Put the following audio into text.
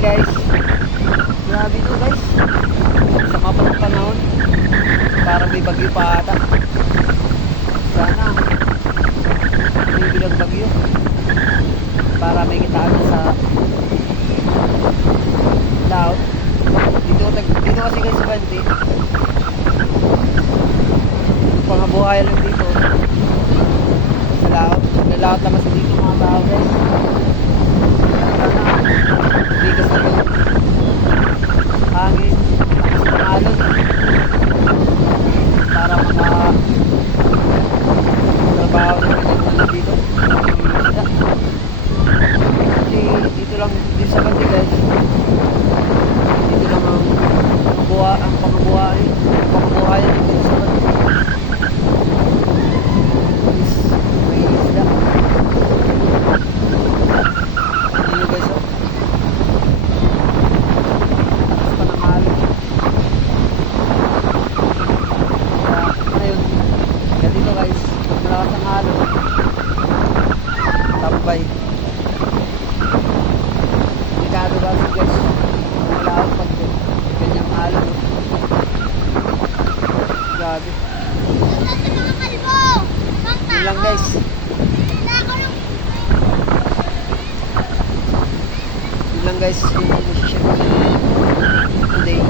guys. Grabe to guys. Sa mapa ng panahon. Parang may bagyo pa ata. Sana may bilang bagyo. Para may kitaan sa laot. Dito kasi guys sa bandi. Pangabuhay lang dito. Sa laot. Nalaot lang kasi dito mga tao guys. Bigas na yun. Hangin. Alon. Para trabaho na dito. Kasi dito lang dito sa bandi guys. Dito lang ang pangabuhay dito sa bandi. May isda. Ano guys oh. Ganito guys, pag malakas ang halo, tambay. Delikado kasi guys, malakas pag ganyang halo. Grabe. Yun lang guys. Yun lang guys, yung share ko today.